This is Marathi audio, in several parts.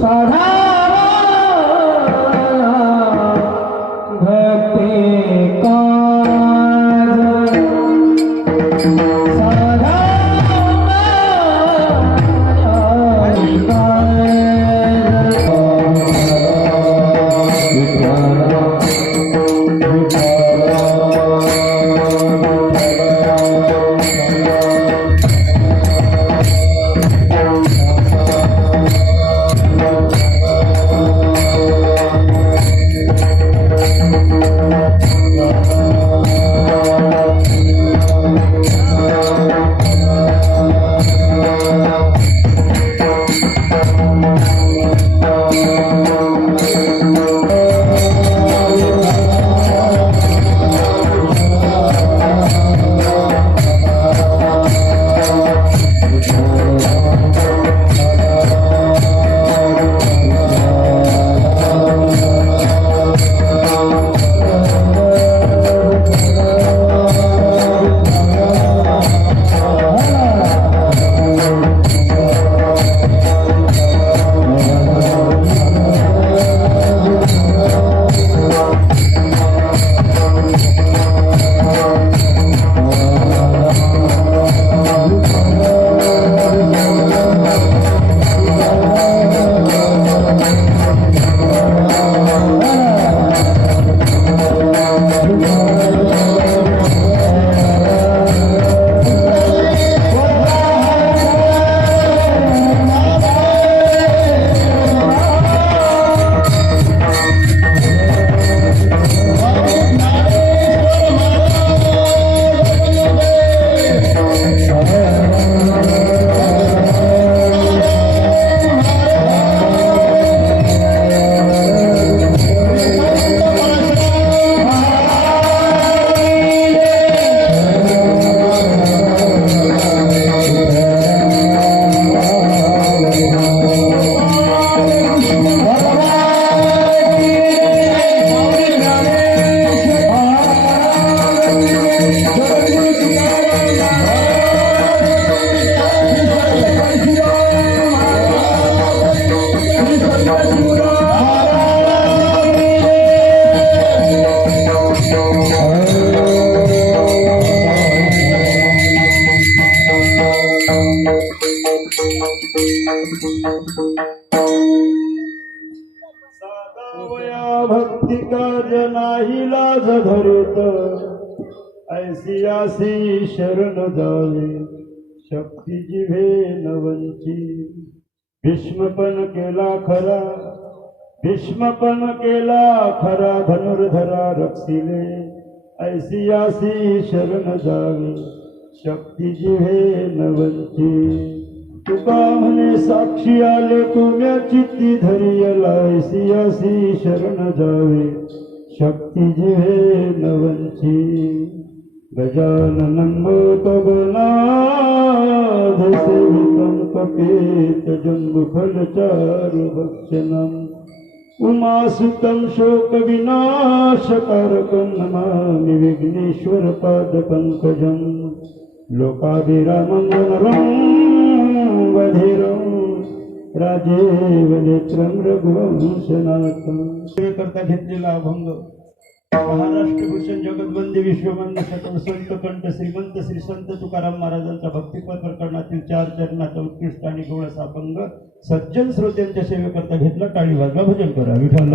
साधा भक्ति काज साधा भक्ति कार्य नाही लाज धरित ऐसी आसी शरण जावे शक्ती जिभे नवंची भीष्मपण केला खरा भीष्मपण केला खरा धनुर्धरा रक्षिले ऐसी आसी शरण जावे शक्ती जिभे नवंची तुका म्हणे साक्षी आले तुम्या चित्ती धरियला ऐसी आसी शरण जावे शक्ती जिहे नवंची गजाननं गगनाध सेवितं कपेत जम्बुफलचारु भक्षणम् उमासुतं शोक विनाशकारकं नमामि विघ्नेश्वर पादपङ्कजं लोकाभिरामं वनरं वधिरं राजेव नेत्रं रघुवंशनाथं करता घेतलेला अभंग महाराष्ट्र भूषण जगदवंदे विश्वमान्य सकल संत कंठ श्रीमंत श्री संत तुकाराम महाराजांचा भक्तिपद प्रकरणातील 4 चरणाचा उत्कृष्ट आणि गोळसा अभंग सज्जन श्रोत्यांच्या सेवेकरता घेतला. टाळी वाजवा, भजन करा. विठ्ठल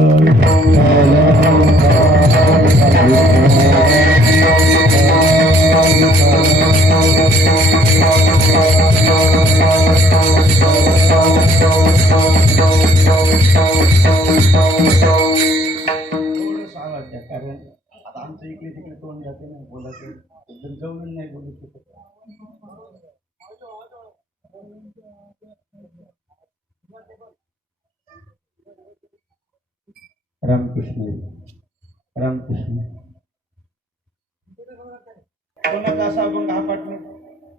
कारण आता आमचं इकडे तिकडे तोंड जाते नाही बोलायचं जवळून नाही बोलू शकत. रामकृष्ण रामकृष्ण कोणाचा असा अभंग हा पाठवून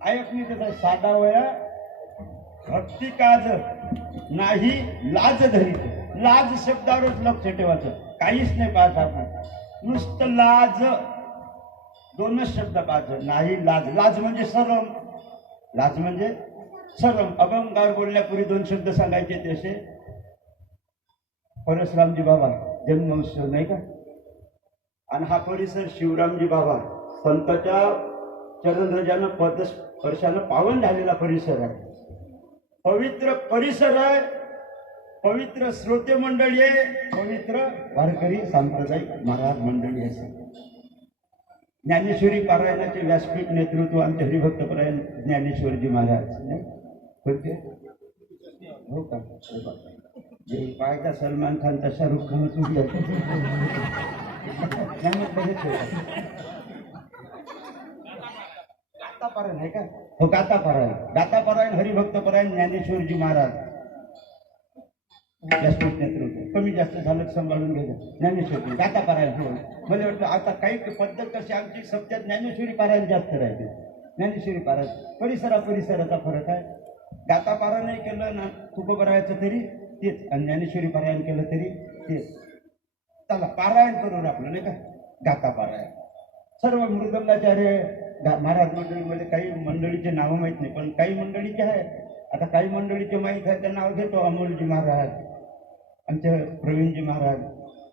ऐकणी त्याचा साधा वया भक्ती काज नाही लाज धरीत. लाज शब्दावरच लक्ष ठेवायचं, काहीच नाही पाहत आपण. नुसतं लाज दोनच शब्द पाहतो, नाही लाज. लाज म्हणजे शरम, लाज म्हणजे शरम. अभंगार बोलण्यापूर्वी दोन शब्द सांगायचे ते असे, परशुरामजी बाबा जन्मोत्सव नाही का, आणि हा परिसर शिवरामजी बाबा संतांच्या चरणरजानं पदस्पर्शानं पावन झालेला परिसर आहे. पवित्र परिसर आहे, पवित्र श्रोते मंडळी आहे, पवित्र वारकरी सांप्रदायिक महाराज मंडळी आहे. ज्ञानेश्वरी पारायणाचे व्यासपीठ नेतृत्व आमचे हरिभक्तपरायण ज्ञानेश्वरजी महाराज नाही होते. हो का? जे पाहायचा सलमान खान तशा शाहरुख खान तुझ्या गातापारायण आहे का? हो, गातापारायण. गातापारायण हरिभक्तपरायण ज्ञानेश्वरजी महाराज व्यासपीठ नेतृत्व. कमी जास्त झालं सांभाळून घ्यायचं. ज्ञानेश्वरी गातापारायण. हो, मला वाटतं आता काही पद्धत कशी आमची सत्यात ज्ञानेश्वरी पारायण जास्त राहते. ज्ञानेश्वरी पारायण परिसराचा फरक आहे. गातापारायण नाही केलं ना तुकोबरायचं तरी तेच, आणि ज्ञानेश्वरी पारायण केलं तरी तेच. चला पारायण करून आपलं नाही का गातापारायण. सर्व मृदंगाचार्य महाराज मंडळीमध्ये काही मंडळीचे नावं माहीत नाही, पण काही मंडळीचे आहे. आता काही मंडळीचे माहीत आहे, त्या नाव घेतो. अमोलजी महाराज, आमचे प्रवीणजी महाराज,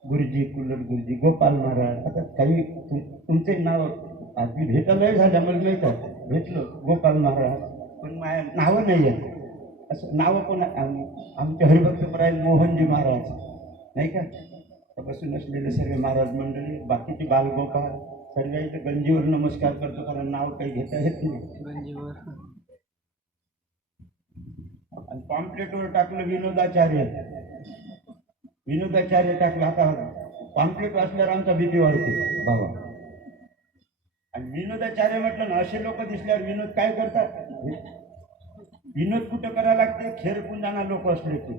गुरुजी कुल्लट गुरुजी, गोपाल महाराज. आता काही तुमचे नाव आधी भेटायलाही झालं, मला माहीत आहे, भेटलो गोपाल महाराज, पण माझ्या नावं नाही आहे. असं नावं पण आमचे हरिभक्तपरायण मोहनजी महाराज नाही का, बसून असलेले सर्व महाराज मंडळी, बाकीचे बालगोपाळ सर्व इथे गंजीवर नमस्कार करतो, कारण नाव काही घेता येत नाही. गंजीवर आणि पॉम्पलेटवर टाकलं विनोदाचार्य, विनोदाचार्य टाकलं. आता पॉम्पलेट वाचल्यावर आमचा बीपी वाढतो बाबा. आणि विनोदाचार्य म्हटलं ना, असे लोक दिसल्यावर विनोद काय करतात? विनोद कुठं करायला लागते? खेरकुंदाना लोक असले की.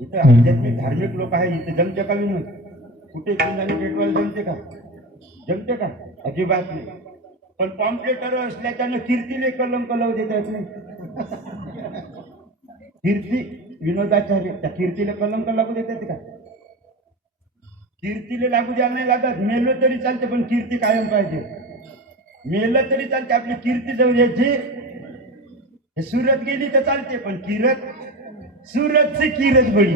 इथं आध्यात्मिक धार्मिक लोक आहे, इथे जमते का विनोद? कुठे कुंदाने पेटवायला जमते का? जमते का? अजिबात नाही. पण पॉम्पलेटर असल्याच्यानं कीर्तीले कलंक लावू देतात नाही. कीर्ती विनोदाचार्य, त्या कीर्तीला कलंक लागू देतात का? कीर्तीला लागू द्यायला नाही लागत. मेलं तरी चालते, पण कीर्ती कायम पाहिजे. मेलं तरी चालते, आपली कीर्ती जाऊ द्यायची. सूरत गेली तर चालते, पण सूरत से कीरत बड़ी,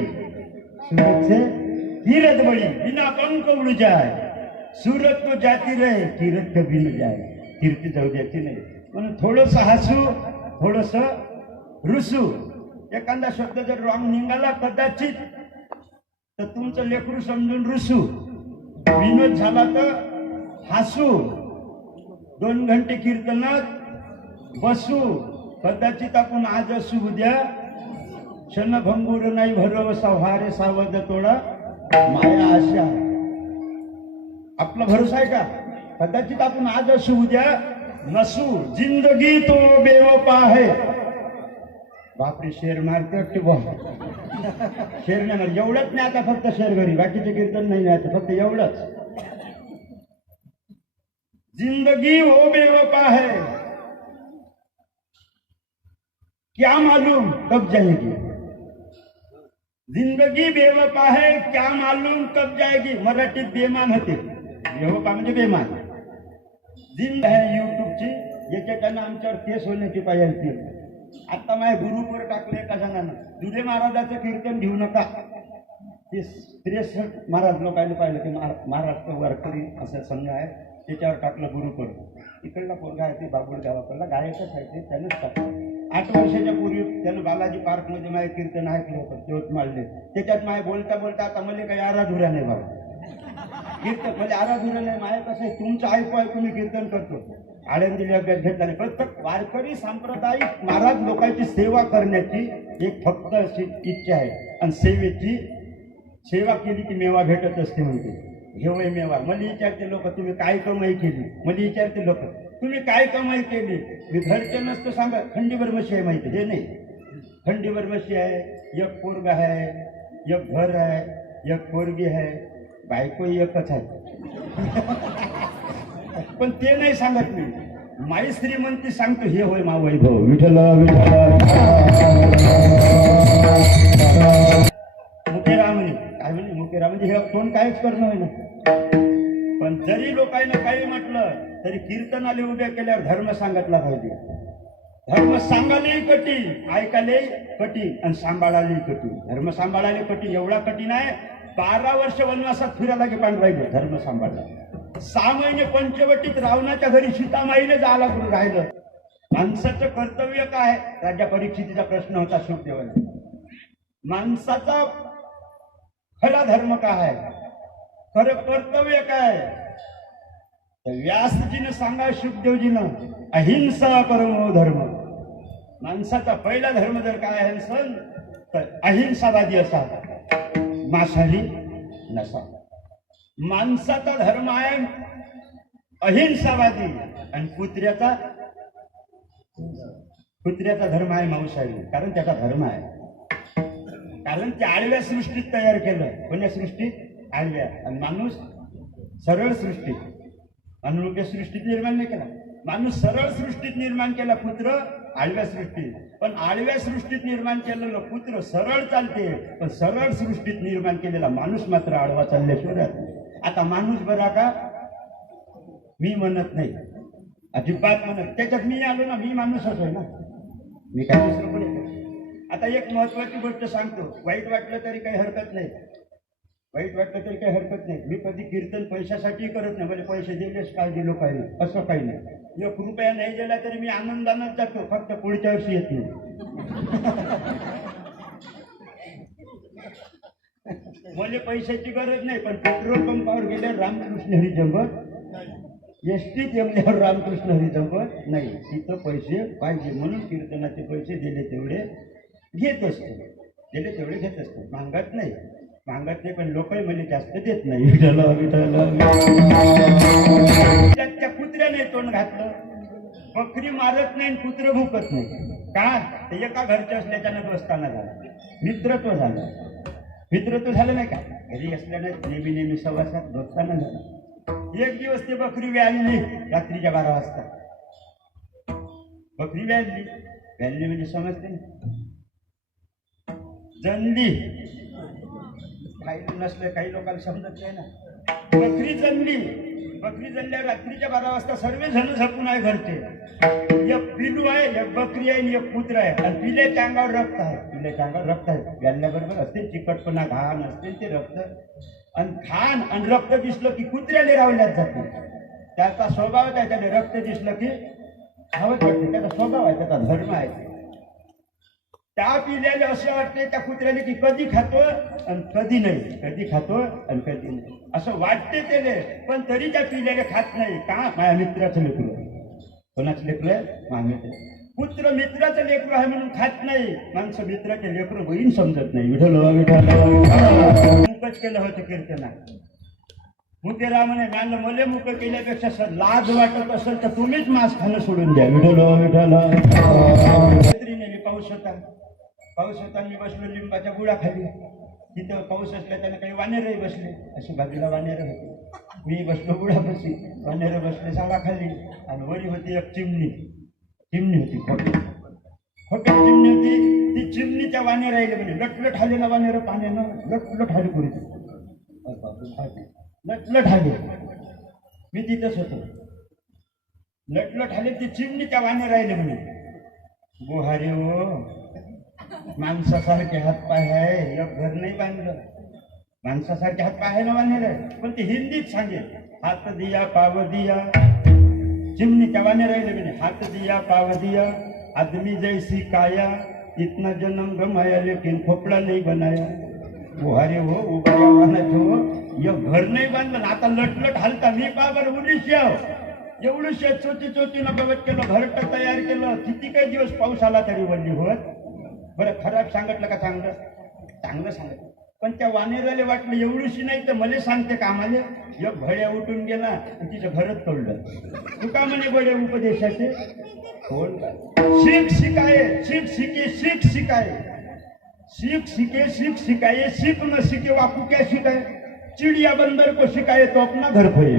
सूरत से कीरत बड़ी, बिना पंख उड़ जाए. सूरत को जाती रहे, कीरत कभी न जाए. कीर्ती जाऊ द्यायची नाही. म्हणून थोडंसं हसू, थोडंसं रुसू. एखादा शब्द जर रॉंग निघाला कदाचित, तर तुमचं लेकरू समजून रुसू. विनोद झाला तर हसू. 2 घंटे कीर्तनात बसू. कदाचित आपण आज असू, उद्या क्षणभंगूर नाही भरवसा, व्हारे सावध तोडा माया आशा. आपला भरोसा आहे का? कदाचित आपण आज असू, उद्या नसू. जिंदगी तो बेवफा है. बापरे, शेर मारते शेर नाही मार. एवढंच नाही आता, फक्त शेर घरी, बाकीचे कीर्तन नाही आता, फक्त एवढंच. जिंदगी वो बेवफा है, क्या मालूम कब जाएगी. जिंदगी बेवफा है, क्या मालूम कब जाएगी. मराठीत बेमान होते. बेवफा म्हणजे बेमान. जिंद आहे युट्यूबची, याच्याकडनं आमच्यावर केस होण्याची पाहिजे. आता माझ्या ग्रुपवर टाकले एका जणांना, दुधे महाराजाचं कीर्तन घेऊ नका. ते 63 महाराज लोकांनी पाहिलं की महाराष्ट्र वारकरी असा संघ आहे, त्याच्यावर टाकलं ग्रुपवर. इकडला पोरगा आहे ते बाबुळ गावाकडला, गायकच आहे ते, त्यानंच टाकलं. 8 वर्षाच्या पूर्वी त्यानं बालाजी पार्कमध्ये माझे कीर्तन ऐकलं होतं, यवतमाळले. त्याच्यात माझ्या बोलता बोलता आता मला काही आराधुरा नाही बाबा. कीर्तन म्हणजे आराधुरा नाही. माझ्या कसं आहे, तुमचं ऐकू मी कीर्तन करतो. आळंदीला अभ्यास घेतला नाही. प्रत्येक वारकरी सांप्रदायिक महाराज लोकांची सेवा करण्याची एक फक्त अशी इच्छा आहे. आणि सेवा केली की मेवा भेटत असते म्हणते. हे वय मेवा. मला विचारते लोक, तुम्ही काय कमाई केली? मला विचारते लोक, तुम्ही काय कमाई केली? मी घरचे नसतं सांगा, खंडीभर म्हशी आहे माहिती. हे नाही, खंडीभर म्हशी आहे, एक पोरग आहे, एक घर आहे, एक पोरगी आहे, बायको एकच आहे. पण ते नाही सांगत मी. माई श्रीमंती सांगतो, हे होय मा वैभव. विठ्ठल मुकेरामनी काय म्हणजे, मुकेरा म्हणजे हे कोण कायच करणं होय ना. पण जरी लोकांना काही म्हटलं तरी कीर्तनाले उभ्या केल्यावर धर्म सांगितला पाहिजे. धर्म सांगायलाही कठीण, ऐकायलाही कठीण आणि सांभाळायलाही कठीण. धर्म सांभाळायला कठीण, एवढा कठीण आहे 12 वर्ष वनवासात फिरायला की पण राहिलं धर्म सांभाळला. 6 महिने पंचवटीत रावणाच्या घरी सीतामाईने जायला राहिलं. माणसाचं कर्तव्य काय? राजा परीक्षितीचा प्रश्न होता शुकदेवाला. माणसाचा खरा धर्म काय आहे, खरं कर्तव्य काय? तर व्यासजीनं सांगा शुकदेवजीनं, अहिंसा परमो धर्म. माणसाचा पहिला धर्म जर काय आहे सण तर अहिंसावादी असा, मांसाहारी नसा. माणसाचा धर्म आहे अहिंसावादी आणि कुत्र्याचा धर्म आहे मांसाहारी. कारण त्याचा धर्म आहे, कारण त्या आडव्या सृष्टीत तयार केलं. कोण्या सृष्टीत? आडव्या. आणि माणूस सरळ सृष्टीत, अनुरूप सृष्टीत निर्माण नाही केला. माणूस सरळ सृष्टीत निर्माण केला, कुत्र आडव्या सृष्टीत. पण आडव्या सृष्टीत निर्माण केलेलं कुत्र सरळ चालते, पण सरळ सृष्टीत निर्माण केलेला माणूस मात्र आडवा चालल्याशिवाय राहत नाही. आता माणूस बरा का? मी म्हणत नाही, अजिबात म्हणत. त्याच्यात मी आलो ना, मी माणूसच आहे ना, मी काय दुसरं कोणी. आता एक महत्वाची गोष्ट सांगतो, वाईट वाटलं तरी काही हरकत नाही, वाईट वाटलं तरी काही हरकत नाही. मी कधी कीर्तन पैशासाठी करत नाही, म्हणजे पैसे दिलेच काय दिलो काही नाही, असं काही नाही. 1 रुपया नाही दिला तरी मी आनंदानंच जातो, फक्त पुढच्या वर्षी येत नाही. मला पैशाची गरज नाही, पण पेट्रोल पंपावर गेल्यावर रामकृष्ण हरी जमत, एसटीत येण्यावर रामकृष्ण हरी जमत नाही. तिथं पैसे पाहिजे, म्हणून कीर्तनाचे पैसे दिले तेवढे घेत असतो, दिले तेवढे घेत असतो. मागत नाही, मागत नाही, पण लोकही म्हणजे जास्त देत नाही. त्या कुत्र्याने तोंड घातलं. बकरी मारत नाही, कुत्र भुकत नाही. का? ते एका घरचे असल्याच्यानं दोस्ताना झाला, मित्रत्व झालं. मित्रत्व झालं नाही का? घरी असल्याने नेहमी सहवासात दोस्ताना झाला. एक दिवस ते बकरी व्यालली रात्रीच्या 12 वाजता. बकरी व्यालली म्हणजे समजते ना, जनली. काही नसलं, काही लोकांना समजत नाही ना. बकरी जनली. बकरी जनल्यावर रात्रीच्या 12 वाजता सर्व जण झपून आहे घरचे. एक पिलू आहे, एक बकरी आहे आणि एक कुत्र आहे. आणि पिल्याच्या अंगावर रक्त आहे, पिल्याच्या अंगावर रक्त आहे. व्यालल्याबरोबर असते चिकटपणा, घाण असते ते रक्त. आणि घाण आणि रक्त दिसलं की कुत्र्याला रावल्यात जाते. त्याचा स्वभाव आहे, त्याने रक्त दिसलं की धावत वाटते. त्याचा स्वभाव आहे, त्याचा धर्म आहे. त्या पिल्याला असं वाटते त्या कुत्र्याने की कधी खातो आणि कधी नाही, कधी खातो आणि कधी नाही असं वाटते त्याने. पण तरी त्या पिल्याला खात नाही. का? माझ्या मित्राचं लेकरू. कोणाचं लेकरू आहे? माझ्या मित्र. पुत्र मित्राचं लेकरू आहे म्हणून खात नाही. माणसं मित्राचे लेकरू बहीण समजत नाही. विठ्ठल मुकच केलं होतं कीर्तनात. मुकेरा म्हणे, मॅनलं मले मुक केल्यापेक्षा लाज वाटत असेल तर तुम्हीच मांस खाणं सोडून द्या. विठ्ठल नेली. पाऊस होता, मी बसलो लिंबाच्या बुडाखाली. तिथं पाऊस असल्या त्याने काही वानेरही बसले, अशी बाजूला वानेरं होते. मी बसलो बुडापाशी, वानेरं बसले झाडाखाली. आणि वरी होती एक चिमणी होती, खोटी चिमणी होती. ती चिमणीच्या वाने राहिले म्हणजे लटलट आलेला वानेर पाण्यानं लटलट आले पुरी, लटलट आले. मी तिथंच होतो. लटलट आले, ती चिमणीच्या वाने राहिले म्हणे. बोहारे हो, माणसासारखे हात पाय आहे, एक घर नाही बांधलं. माणसासारखे हात पाय आहे ना वानेर, पण ते हिंदीत सांगेल. हात दिया पाव दिया, चिमणीच्या वाने राहिले म्हणे. हात दिया पाव दिया, आदमी जैसी काया, इतना जन्म गमाया लेकिन खोपड़ा नहीं बनाया. बुहारे हो, उभ्या वाहनात हो, एक घर नाही बांधलं. आता लटलट हलता. मी पाबर उडीशी एवढं चोतीनं गवत केलं, घरट तयार केलं. किती काही दिवस पाऊस आला तरी वल्ली होत. बरं, खराब सांगितलं का चांगलं? चांगलं सांगितलं. पण त्या वानेराला वाटलं एवढीशी नाही तर मला सांगते कामाले. एक भड्या उठून गेला आणि तिचं घरच तोडलं. तू का म्हणे बडे उपदेशाचे? सीख सिखाए, सीख सीखे, सीख सिखाए, सीख सीखे, सीख सिखाए. सीख न सीखे वाकू क्या सिखाए? चिड़िया बंदर को सिखाए तो अपना घर खोए.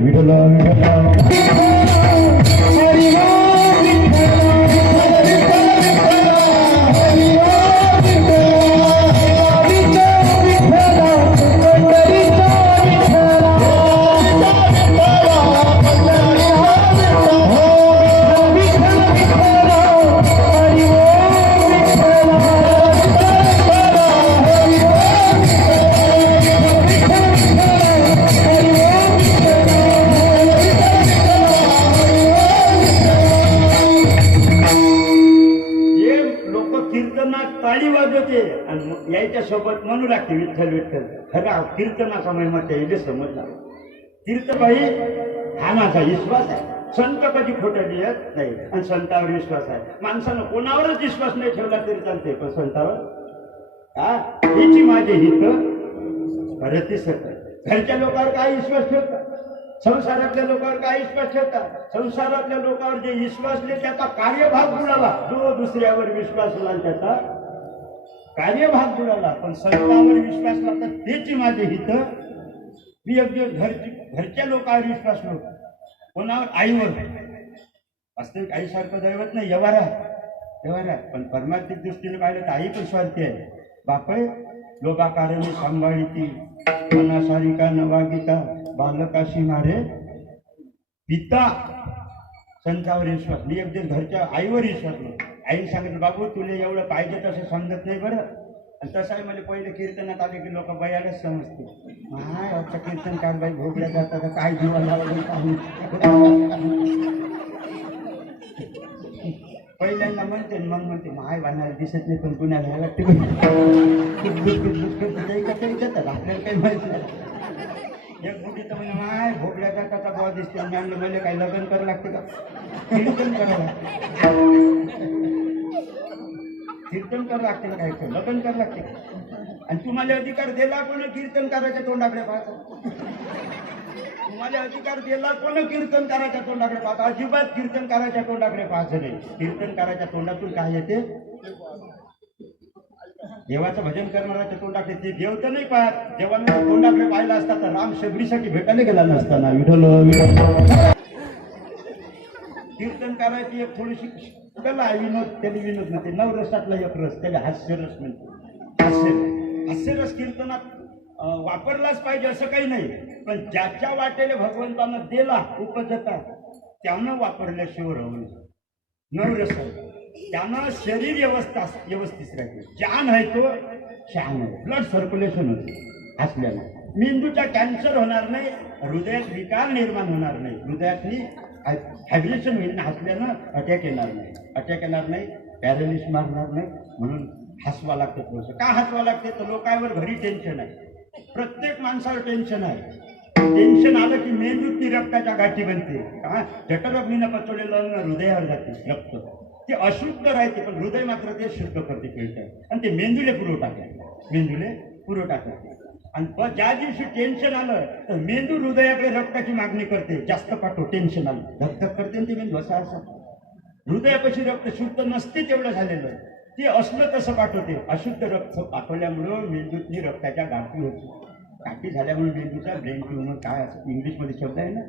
ताळी वाजवते आणि यायच्या सोबत म्हणू लागते विठ्ठल विठ्ठल. खरा कीर्तनाचा महिमा त्याला समजला. कीर्तबाई हा माझा विश्वास आहे. संत कधी खोटं लिहत नाही आणि संतावर विश्वास आहे. माणसानं कोणावरच विश्वास नाही ठेवला तरी चालते, पण संतावर हा याची माझे हित परत दिसत. घरच्या लोकांवर काय विश्वास ठेवतात, संसारातल्या लोकांवर काय विश्वास ठेवतात. संसारातल्या लोकांवर जे विश्वासले त्याचा कार्यभाग बुडाला. जो दुसऱ्यावर विश्वासला त्याचा कार्यभाग बुडाला. पण संतांवर विश्वासला तर त्याची माझे हित. मी अगदी घरच्या लोकांवर विश्वास नव्हता, कोणावर आईवर. वास्तविक आईसारखं दैवत नाही, व्यवहार. पण परमार्थिक दृष्टीने पाहिलं तर आई पण स्वार्थी आहे. बापय लोकाकारणी सांभाळीती मनासारिका नवागिता बालकाशी मारे पिता. संतावर विश्वास. मी अगदी घरच्या आईवर विश्वास नाही. आईने सांगितलं बाबू तुला एवढं पाहिजे तसं समजत नाही बरं. आणि तसं आहे, मला पहिले कीर्तनात आले की लोक बयालाच समजते. हाय आता कीर्तनकार बाई भोगल्या जातात काय जीवाला पहिल्यांदा म्हणते मग म्हणते माय बांधायला दिसत नाही पण कुणाला वाटते आपल्याला काही माहिती नाही. एक मोठी तर म्हणजे माय भोगल्या जाताचा भाव दिसते. म्हणलं मला काही लग्न करावं लागते का, कीर्तन करावं लागते. कीर्तन करावं लागते ना, काय लग्न करावं लागते. आणि तुम्हाला अधिकार दिला कोण कीर्तन करायच्या तोंडाकडे पाहतो. तुम्हाला अधिकार दिला कोण कीर्तन करायच्या तोंडाकडे पाहतो. अजिबात कीर्तन करायच्या तोंडाकडे पाहायचं नाही. कीर्तन करायच्या तोंडातून काय येते, देवाचं भजन करणाऱ्याच्या तोंडाकडे. ते देव तर नाही पाहत. देवाला तोंडाकडे पाहिला असता तर राम शबरीसाठी भेटायला गेला नसताना. विठ्ठल कीर्तन करायची एक थोडीशी कला आहे. विनोद त्याने विनोद म्हणते. नवरसातला एक रस त्याला हास्यरस म्हणते. हास्यरस कीर्तनात वापरलाच पाहिजे असं काही नाही. पण ज्याच्या वाटेने भगवंतानं दिला उपजता त्यानं वापरल्याशिवाय राहू नये. नवरस त्यानं शरीर व्यवस्थित राहते. ज्ञान आहे तो शान आहे. ब्लड सर्क्युलेशन होते हसल्यानं. मेंदूचा कॅन्सर होणार नाही, हृदयात विकार निर्माण होणार नाही, हृदयातली हायब्रेशन होईल. हसल्यानं अटॅक येणार नाही, पॅरालिस मारणार नाही. म्हणून हसवा लागतं थोडंसं. का हसवा लागते तर लोकांवर घरी टेन्शन आहे. प्रत्येक माणसावर टेन्शन आहे. टेन्शन आलं की मेंदूतली रक्ताच्या गाठी बनते. का जठरग्नीनं पचवलेलं हृदयावर जाते रक्त. ते अशुद्ध राहते पण हृदय मात्र ते शुद्ध करते, फिल्टर. आणि ते मेंदूले पुरवठा करते. आणि ज्या दिवशी टेन्शन आलं तर मेंदू हृदयाकडे रक्ताची मागणी करते. जास्त पाठव, टेन्शन आलं धगधग करते ते मेंदू असं. हृदयापाशी रक्त शुद्ध नसते तेवढं झालेलं, ते असलं तसं पाठवते. अशुद्ध रक्त पाठवल्यामुळं मेंदूतली रक्ताच्या गाठी होते. गाठी झाल्यामुळे मेंदूचा ब्रेन ट्यूमर काय असं इंग्लिशमध्ये शब्द आहे ना,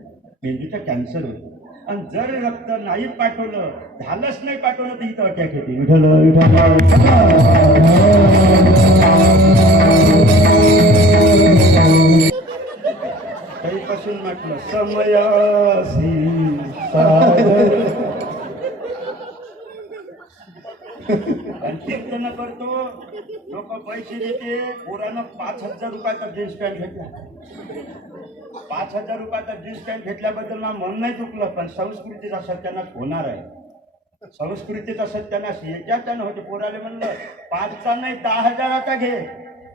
मेंदूचा कॅन्सर होतो. आणि जर रक्त नाही पाठवलं, झालंच नाही पाठवलं तर इथं अटॅक येते. काहीपासून म्हटलं समयासी आणि कीर्तन करतो. लोक पैसे देते. पोरानं 5,000 रुपयाचा जीन्स पॅन्ट घेतला. 5,000 रुपयाचा जीन्स पॅन्ट घेतल्याबद्दल ना मन नाही चुकलं, पण संस्कृतीचा सत्यानाश होणार आहे. संस्कृतीचा सत्यानाश याच्यानं होते. पोराले म्हणलं 5चा नाही 10,000चा घे.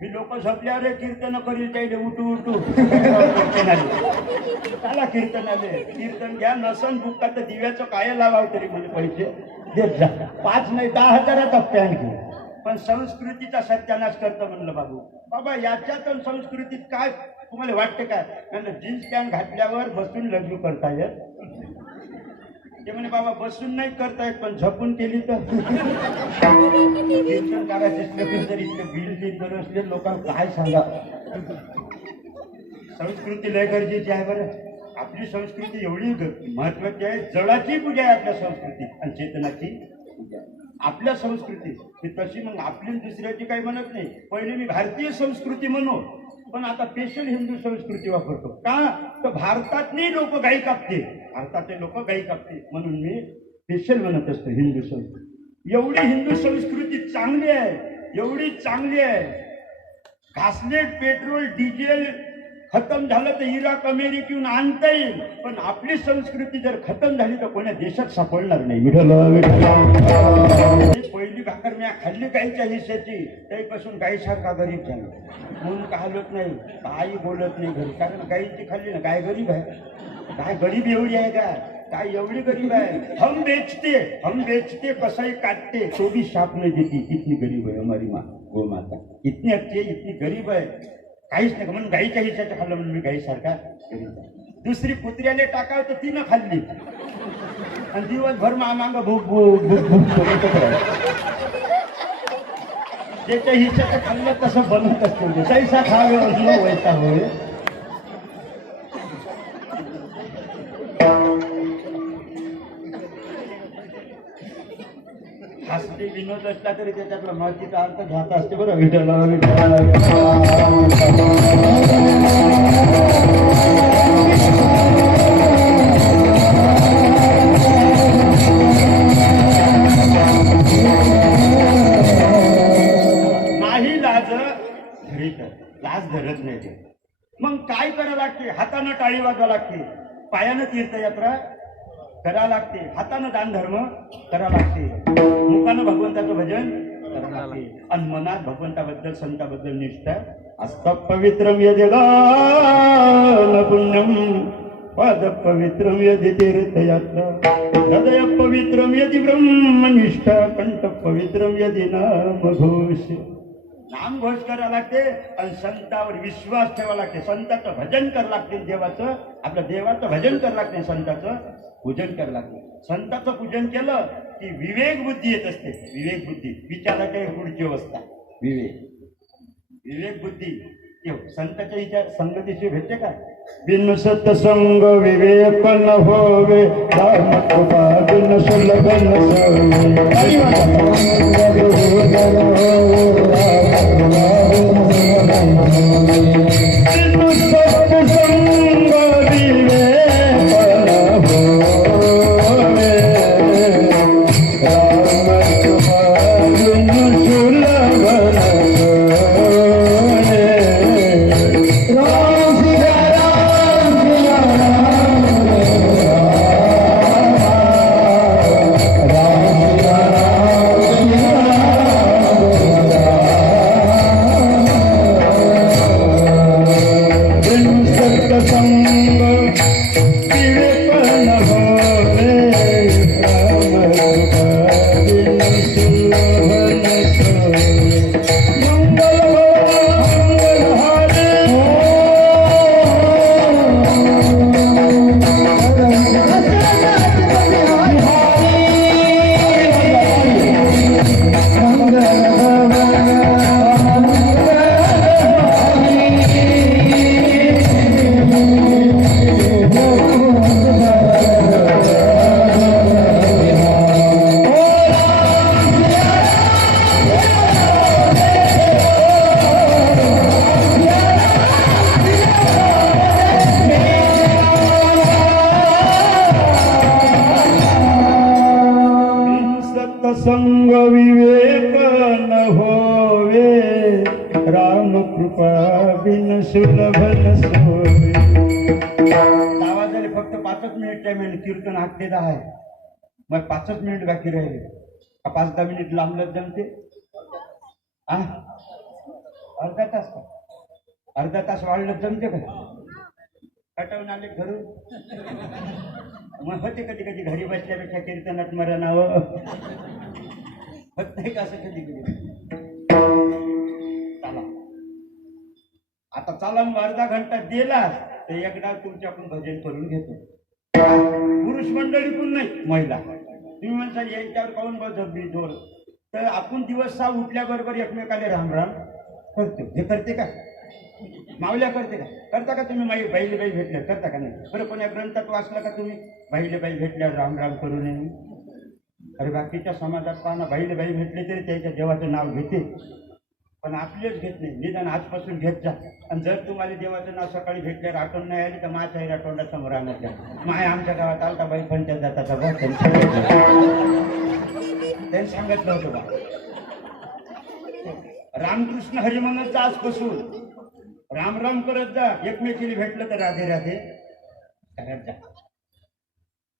मी लोक झोपल्यावर कीर्तन करील त्याला उठू त्याला कीर्तन घ्या. नसन बुक्का तर दिव्याचं काय लावावं तरी म्हणजे पैसे देत जा. 5 नाही 10,000चा पॅन्ट घे. पण संस्कृतीचा सत्यानाश करतं म्हणलं बाबा याच्यातून संस्कृतीत काय तुम्हाला वाटते काय. म्हणलं जीन्स पॅन्ट घातल्यावर बसून लग्न करता येत. ते म्हणे बाबा बसून नाही करता येत पण झपून केली तर कीर्तन करायचे जर इतके बिल करत असले लोकांना काय सांगा. संस्कृती लय गरजेची आहे बरं. आपली संस्कृती एवढी महत्वाची आहे. जळाची पूजा आहे आपल्या संस्कृतीत आणि चेतनाची पूजा आपल्या संस्कृतीत. तशी मग आपली दुसऱ्याची काही म्हणत नाही. पहिले मी भारतीय संस्कृती म्हणू, पण आता स्पेशल हिंदू संस्कृती वापरतो. का तर भारतातली लोक गाई कापते, भारतातले लोक गाई कापते म्हणून मी स्पेशल म्हणत असतो हिंदू संस्कृती. एवढी हिंदू संस्कृती चांगली आहे, एवढी चांगली आहे. घासलेट पेट्रोल डिझेल खतम झालं तर इराक अमेरिकेहून आणता येईल, पण आपली संस्कृती जर खतम झाली तर कोण्या देशात सापडणार नाही. पहिली भाकर भाकर मी खाल्ली गाईच्या हिस्साची त्यापासून गाईसारखा गरीब झाला म्हणून का हलत नाही काही बोलत नाही घरी कारण गाईची खाल्ली ना गाय गरीब आहे काय गरीब एवढी आहे का काय एवढी गरीब आहे हम बेचते कसाई काटते तो भी साप नहीं देती कितनी गरीब है हमारी माँ गो माता इतनी अच्छी है इतनी गरीब है काहीच नाही म्हणून गाईच्या हिस्साचं खाल्लं म्हणून मी गाईसारखा गरीब आहे दुसरी कुत्र्याने टाकाव तर तिनं खाल्ली आणि दिवसभर मामांग भूक भूक भूक भूक करतच राहिलं. ज्याच्या हिस्साचं खाल्लं तसं बनत असतो जैसा खावे असलो वैसा होय. हास्य विनोद असला तरी त्याच्यातला माहितीचा अर्थ घ्यायचा असते बरं विठ्ठल नाही लाज धरत नाही ते मग काय करावं लागते हातानं टाळी वाजवा लागते पायानं तीर्थयात्रा करा लागते हातानं दान धर्म करा लागते मुखानं भगवंताचं भजन करा लागते आणि मनात भगवंताबद्दल संताबद्दल निष्ठा असतं पवित्रम यदिदान पुण्यम पाद पवित्रम यदि तीर्थयात्रा हृदय पवित्रम यदि ब्रह्मनिष्ठा कंठ पवित्रम यदि नामघोष नामघोष करावं लागते आणि संतावर विश्वास ठेवा लागते संताचं भजन करावं लागते देवाचं आपल्या देवाचं भजन करावं लागते संताचं पूजन करावं लागते संताचं पूजन केलं की विवेक बुद्धी येत असते विवेक बुद्धी विचाराच्या पुढची अवस्था विवेक बुद्धी संताच्या विचार संगतीशी भेटते का बिन सत्संग विवेक न होवे राम कृपा बिन सुलभ न संग विवेक न होवे राम कृपा बिन सुलभ न सोवे आवाजाने फक्त 5 मिनिट टाइम आहे कीर्तन 8 ते 10 आहे मग 5 मिनिट बाकी राहिले का 5-10 मिनिट लांबलंच जमते अर्धा तास वाढलं जमते का कटवून आले घरून मग होते कधी कधी घरी बसल्यापेक्षा कीर्तनात मरणावं होत नाही का असं कधी कधी चला आता चला मग अर्धा घंटा दिला तर एकदा तुमच्याकडून भजन करून घेतो पुरुष मंडळी पण नाही महिला तुम्ही म्हणसाल यांच्यावर काऊन बसबी जोर तर आपण दिवस 6 उठल्याबरोबर एकमेकाला राम राम करतो हे करते का मावल्या करते का करता का तुम्ही बाईले बाई भेटल्या करता का नाही बरं कोण्या ग्रंथात वाचला का तुम्ही बाईले बाई भेटल्या राम राम करू नये अरे बाकीच्या समाजात पाहना बाईले बाई भेटले तरी त्याच्या देवाचं नाव घेते पण आपलेच घेत नाही निदान आजपासून घेत जा आणि जर तुम्हाला देवाचं नाव सकाळी भेटल्यावर आठवण नाही आली तर माझ्या हिरा तोंडासमोर आणत जा माय आमच्या गावात आलता बाई पण त्या जाता बघ त्यांनी सांगितलं होतं बा रामकृष्ण हरी म्हणत जा आजपासून राम राम करत जा एकमेकीला भेटलं तर राधे राधे करत जा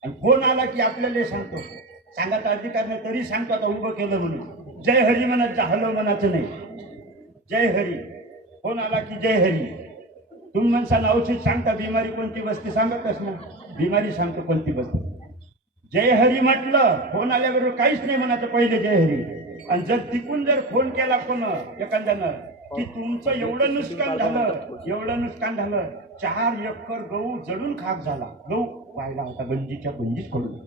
आणि फोन आला की आपल्याला सांगतो सांगायचा अधिकार नाही तरी सांगतो आता उभं केलं म्हणून जय हरी म्हणायचं, हॅलो म्हणायचं नाही. जय हरी. फोन आला की जय हरी. तुम्ही म्हणसान औषध सांगता, बिमारी कोणती बसते सांगतच ना, बिमारी सांगतो कोणती बसते. जय हरी म्हटलं, फोन आल्याबरोबर काहीच नाही म्हणायचं, पहिले जय हरी. आणि जर तिकून जर फोन केला कोण एखाद्यानं की तुमचं एवढं नुकसान झालं, एवढं नुकसान झालं, 4 एकर गहू जळून खाक झाला, गहू व्हायला होता गंजीच्या गंजीच पडून,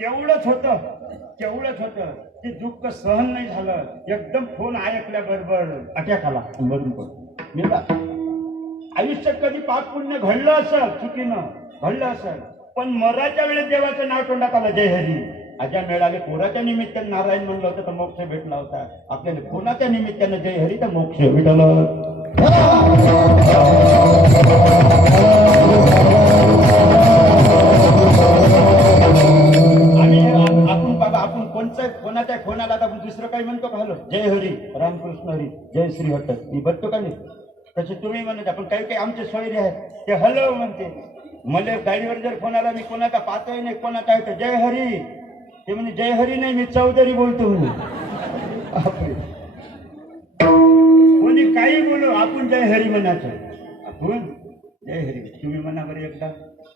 तेवढंच होतं. ते दुःख सहन नाही झालं, एकदम फोन ऐकल्याबरोबर अटॅक आला, मरून पडला. आयुष्यात कधी पाप पुण्य घडलं असेल, चुकीनं घडलं असेल, पण मराच्या वेळेस देवाचं नाव तोंडात आलं, जय हरी. आज्या मिळाले पोराच्या निमित्ताने नारायण म्हणलं होतं तर मोक्ष भेटला होता, आपल्याला कोणाच्या निमित्तानं जय हरी तर मोक्ष भेटलं. आणि आपण बघा, आपण कोणाच्या फोनाला आता दुसरं काही म्हणतो का, हॅलो जय हरी, रामकृष्ण हरी, जय श्री हट्ट, मी बघतो का नाही. तसे तुम्ही म्हणत, आपण काही आमचे सोयरे आहेत ते हॅलो म्हणते. मला गाडीवर जर फोन आला, मी कोणाचा पाहतोय नाही, कोणाचा आहे जय हरी, ते म्हणजे जय हरी नाही, मी चौधरी बोलतो म्हणे. कोणी काही बोलू, आपण जय हरी म्हणायचं. आपण जय हरी. तुम्ही म्हणा बरं एकदा,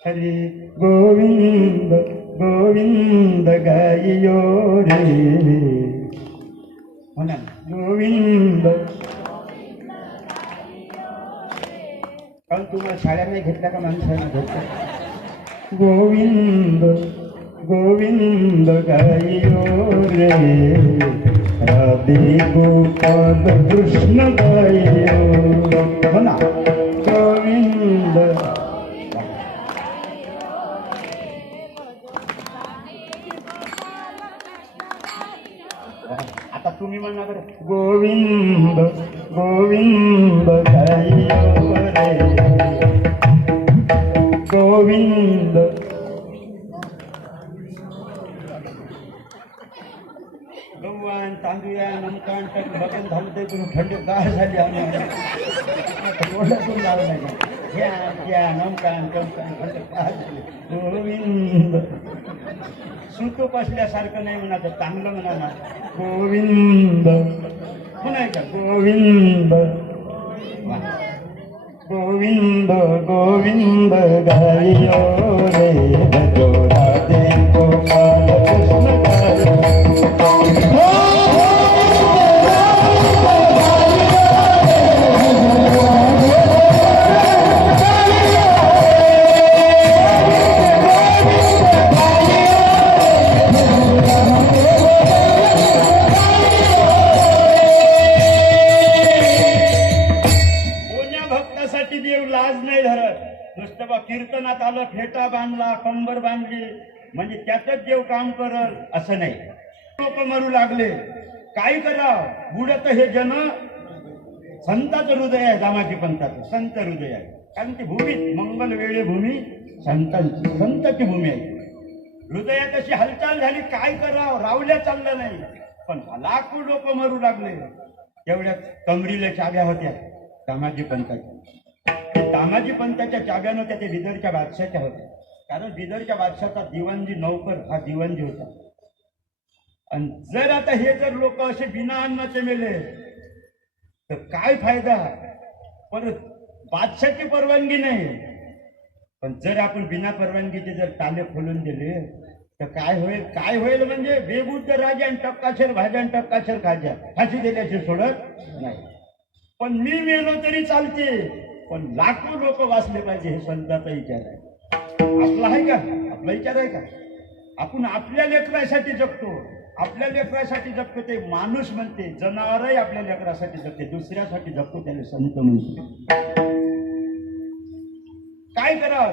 हरी गोविंद गोविंद गाइयो रे, म्हणा गोविंद. कारण तुम्हाला शाळा नाही घेतल्या का माणसाने घेतल्या. गोविंद गोविंद गाइयो रे, राधे गोपाल कृष्ण गाइयो, म्हणा गोविंद. आता तुम्ही म्हणा बरं, गोविंद गोविंद गाइयो रे, गोविंद. गव्हाण तांदूया नमकान बघून झालं ते तुम्ही थंडी गार झाली, आम्ही ओढतून लावलं नाही, घ्या नमकान कमकान थंड गार झाले. गोविंद. सुतूप असल्यासारखं नाही म्हणायचं, चांगलं म्हणा ना, गोविंद म्हणायचं. गोविंद गोविंद गोविंद गाइयो रे, भजो राधे गोपाल कृष्ण गाइयो. देव लाज नाही धरत. नुसतं बा कीर्तनात आलं, फेटा बांधला, कंबर बांधली म्हणजे त्यातच देव काम करल असं नाही. लोक मरू लागले, काय करावं. बुडत हे जन संताचं हृदय आहे, दामाजी पंथाचं संत हृदय आहे. कारण ती भूमी मंगल वेळे भूमी संतांची, संताची भूमी आहे. हृदयात अशी हालचाल झाली, काय करावं, रावल्या चाललं नाही. पण लाखो लोक मरू लागले. तेवढ्या कमरीला चाव्या होत्या दामाजी पंथाच्या. दामाजी पंथाच्या चाव्या नव्हत्या, ते बिदरच्या बादशाच्या होत्या. कारण बिदरच्या बादशाचा दिवाणजी नौकर हा दिवाणजी होता. आणि जर आता हे जर लोक असे बिना अन्नाचे मेले तर काय फायदा. परत बादशाची परवानगी नाही, पण जर आपण बिना परवानगीचे जर ताले खोलून दिले तर काय होईल. काय होईल म्हणजे बेबुद्ध राजा आणि टक्काशर भाज्या आणि टक्काशर खाज्या फाशी दिल्याचे सोडत नाही. पण मी मेलो तरी चालते, पण लाखो लोक वाचले पाहिजे हे संतांचा विचार आहे. आपला आहे का, आपला विचार आहे का. आपण आपल्या लेकरासाठी जगतो, आपल्या लेकरासाठी जगतो. ते माणूस म्हणते, जनावरही आपल्या लेकरासाठी जगते, दुसऱ्यासाठी जगतो त्याला संत म्हणते. काय करावं.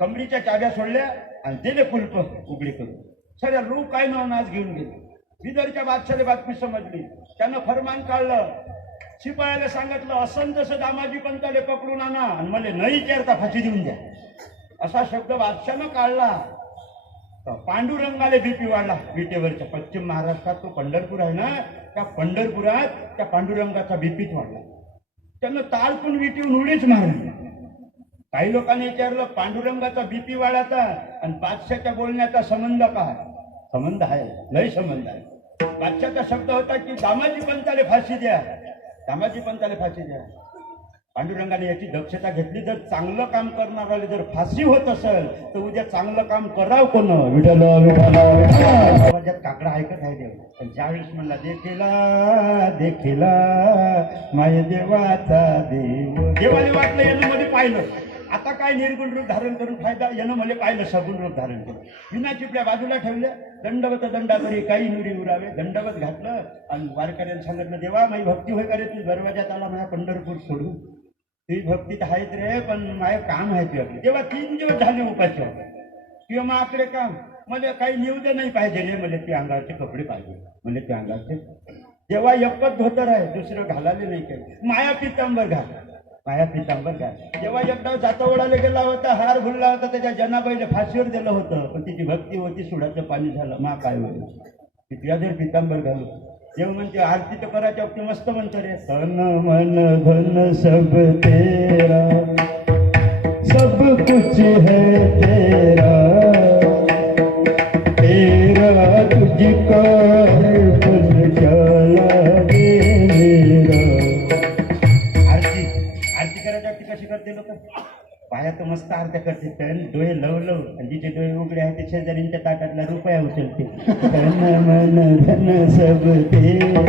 कमरीच्या चाव्या सोडल्या आणि दिले कुलप उघडे करून. सगळ्या लोक काय नाव घेऊन गेले. बिदरच्या बादशाला बातमी समजली, त्यानं फरमान काढलं. शिपायाला सांगितलं, असं तसं दामाजी पंताले पकडून आणा आणि मला न विचारता फाशी देऊन द्या. असा शब्द बादशानं काढला. पांडुरंगाला बीपी वाढला. विटेवरच्या पश्चिम महाराष्ट्रात तो पंढरपूर आहे ना, त्या पंढरपुरात त्या पांडुरंगाचा बीपीच वाढला. त्यानं ताळपून विटीहून उडीच मारली. काही लोकांनी विचारलं, पांडुरंगाचा बीपी वाढाचा आणि बादशाच्या बोलण्याचा संबंध काय. संबंध आहे, लय संबंध आहे. बादशाचा शब्द होता की दामाजी पंताले फाशी द्या, दामाजी पंताले फाशी द्या. पांडुरंगाने याची दक्षता घेतली, जर चांगलं काम करणाऱ्याला जर फाशी होत असेल तर उद्या चांगलं काम करावं कोण? विठ्ठल विठ्ठल विठ्ठल. आवाजात काकडा ऐकत आहे देव. पण ज्यावेळेस म्हणला देखीला देखीला माय देवाचा देव, देवाने वाटलं यानं मध्ये पाहिलं, आता काय निर्गुण रूप धारण करून फायदा, यानं मला पाहिलं सगुण रूप धारण करून. विना चिपल्या बाजूला ठेवल्या, दंडवत दंडाकरी काही नुरी उरावे, दंडवत घातलं आणि वारकऱ्याने सांगितलं देवा माझी भक्ती होय का रे, तू दरवाजात आला माझ्या पंढरपूर सोडून, तुझी भक्ती तर आहेच रे, पण माझं काम आहे तुझ्याकडे. तेव्हा 3 दिवस झाले उपाशी किंवा मग आकडे काम, मला काही निवडं नाही पाहिजे रे, मला ते अंगाचे कपडे पाहिजे, मला ते अंगाचे. तेव्हा एकच धोतर आहे, दुसरं घालाले नाही काही. माया पितांबर घाल, माया पितांबर घाल. जेव्हा एकदा जातवडाला गेला होता, हार भुलला होता, त्याच्या जनाबाईला फाशीवर दिलं होतं, पण तिची भक्ती होती, सुडाचं पाणी झालं. मा काय होईल तिथल्या जर पितांबर घालू. देव म्हणते आरती तर करायच्या वक्ती मस्त म्हणतो रे, तन मन धन सब तेरा, सब कुछ है तेरा, तेरा तुझको है फल चला मेरा. आरती आरती करायच्या वक्ती कशी करते लोक? पाया तर मस्त आरत्या करते, तन डोळे लव लव, आणि जिचे डोळे उघडे आहे ते शेजारींच्या ताटातला रुपया उचलते. धन मन धन सब तेरा.